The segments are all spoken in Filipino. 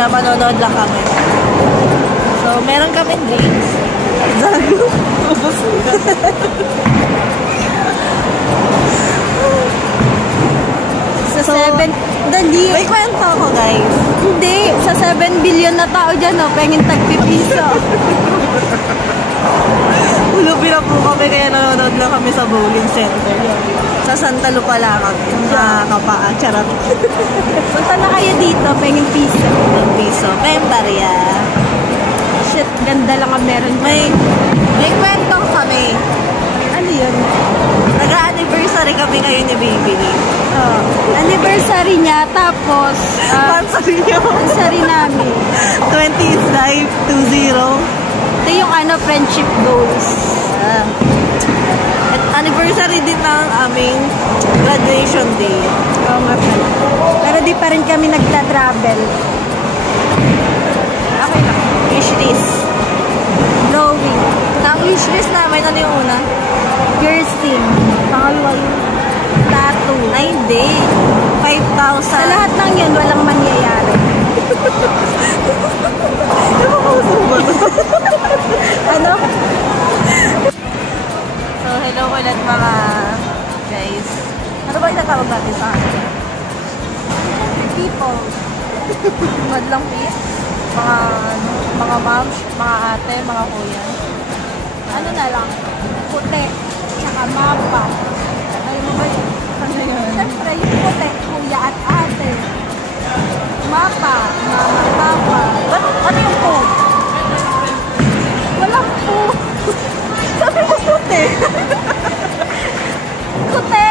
Kaya manonood lang kami. So, meron kami drinks. Zago. Ubus ka. Sa 7... Dali. May kwento ako, guys. Hindi. Sa 7 billion na tao dyan, no? Pengin tagpipiso. Ulubi na po kami, kaya nanonood lang kami sa bowling center. Sa Santa Lupa lang kami. Kapaan. Charot. Punta na kayo dito. Pengin piso. Ang piso. Pembarya. Shit. Ganda lang ang meron. May kwento kami. Ano yun? Nag-anniversary kami ngayon ni Baby. Oh, anniversary niya, tapos anniversary namin. 20th life, 2-0. Ito yung friendship goals. At anniversary din ng aming graduation day. Oo nga pala. Pero di pa rin kami nagta-travel. Okay lang. Wishlist. Drawing. Ang wishlist namin, ano yung una? Piercing. Pangalawa yung tattoo. Ay, hindi. 5,000. Sa lahat ng yun, walang mangyayari. Ano? So, hello ulit mga guys. Ano ba yung natawag natin sa akin? People. Madlang peace. Mga moms, mga ate, mga kuya. Ano na lang? Puti. Tsaka mapa. Ayaw mo ba yun? Ano yun? Siyempre, yung puti, kuya at ate. Mapa. Mama, papa. Ano yung po? Walang po. Sabi mo puti. Puti.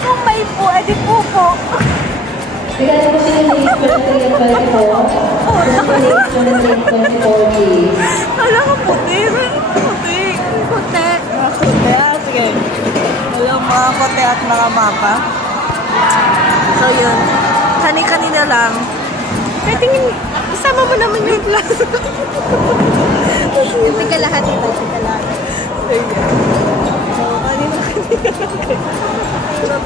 Kung may po, edi pupo. Because po sila yung 23 and 24. Alam ko puti. Puti. Puti. Puti. Sige. Alam mga puti at mga mapa. So yun. Kani-kanina lang. Pwede isama mo naman yung plus. Hindi ka lahat ito. Hindi ka lahat. So, kanina-kanina lang.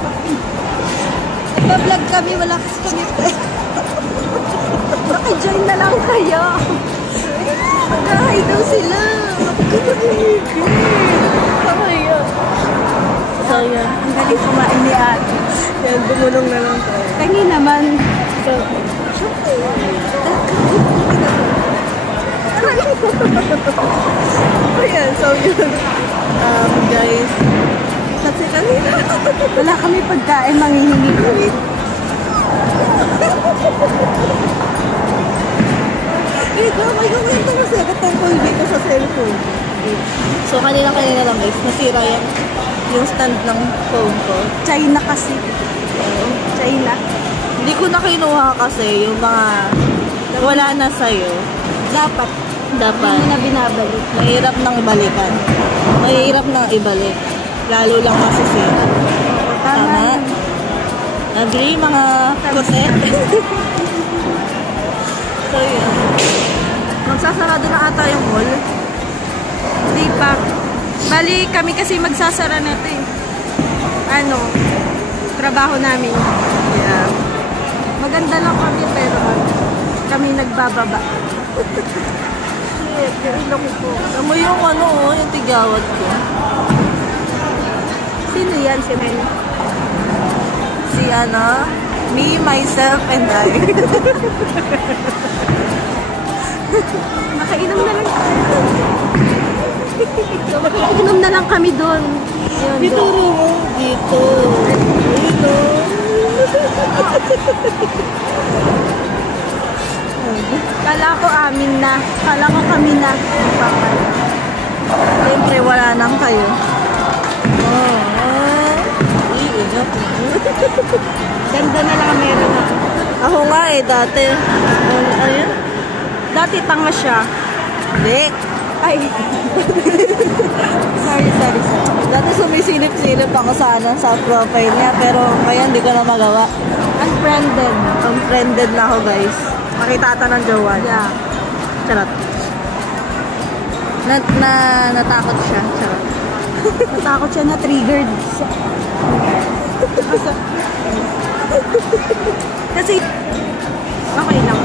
Nagpa-vlog kami, wala kasi kami. Maki-join na lang kayo. Nag-hi daw sila. So, yun. Ang galing kumain ni ate. Yan, bumulong na lang tayo. Kangi naman. So, ayan, so yun. Guys, kasi kanina. Wala kami pagkain, manghihingi kami. Ito, may gawin ito kasi agad tungkol dito sa cellphone. So, kanina lang guys, nasira yung stand ng phone ko. China kasi. China. Hindi ko na kinuha kasi yung mga wala na sa'yo. Dapat. Dapat. Hindi mo na binabalik. Mahirap nang ibalikan. Mahirap nang ibalik. Lalo lang masisira. Tama. Agree mga kuset. So yun. Magsasarado na ata yung mall. Hindi pa. Bali, kami kasi magsasara na ito eh. Trabaho namin. Yeah. Maganda lang kami pero kami nagbababa. Shit, ilong ko. Alam mo yung yung tigawad ko. Sino yan? Si Mel? Si me, myself, and I. Makainom na lang kami. So, makainom na lang kami doon. Dito mo. Dito. Dito. Kala ko amin na. Kala ko kami na. Siyempre, wala nang kayo. Iingat. Ganda na lang meron na. Ako nga dati. Ayan. Dati tanga siya. Hindi. Ay. sorry. Dati sumisilip-silip ako sa profile niya, pero ngayon hindi ko na magawa. Unfriended. Unfriended na ako, guys. Makita ata ng jowa. Yeah. Charot. Natakot siya. Charot. Natakot siya na triggered. Kasi Okay lang.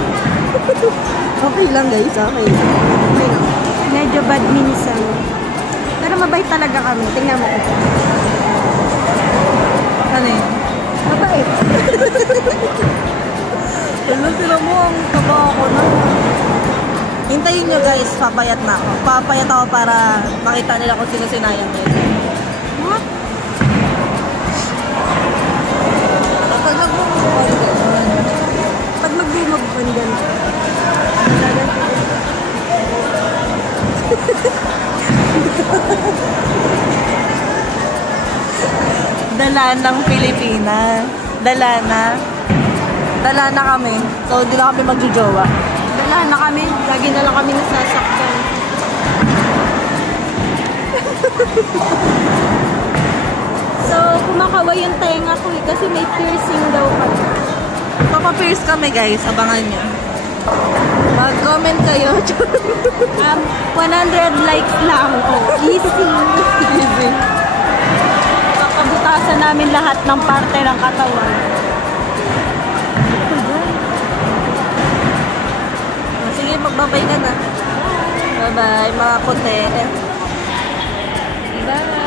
Okay lang guys, okay. Okay lang. Medyo bad minsan. Pero mabait talaga kami. Tingnan mo ko. Ano yun? Mabait. Ano sila mo, ang taba ako na. Hintayin nyo guys, papayat na ako. Papayat ako para makita nila kung sino sinayang nila. What? Pag nagmumukha Pag magbumagpan ganito. Dala ng Pilipinas. Dala na kami. So, hindi na kami magjojowa. Wala na kami. Lagi na lang kami nasasaktan. So, kumakawa yung tenga ko eh, kasi may piercing daw kami. Papapierce kami guys. Abangan nyo. Mag-comment kayo. 100 likes lang. Oh, easy. Easy. Papabutasan namin lahat ng parte ng katawan. Sige, magbabay ka na. Bye-bye, mga puti. Bye.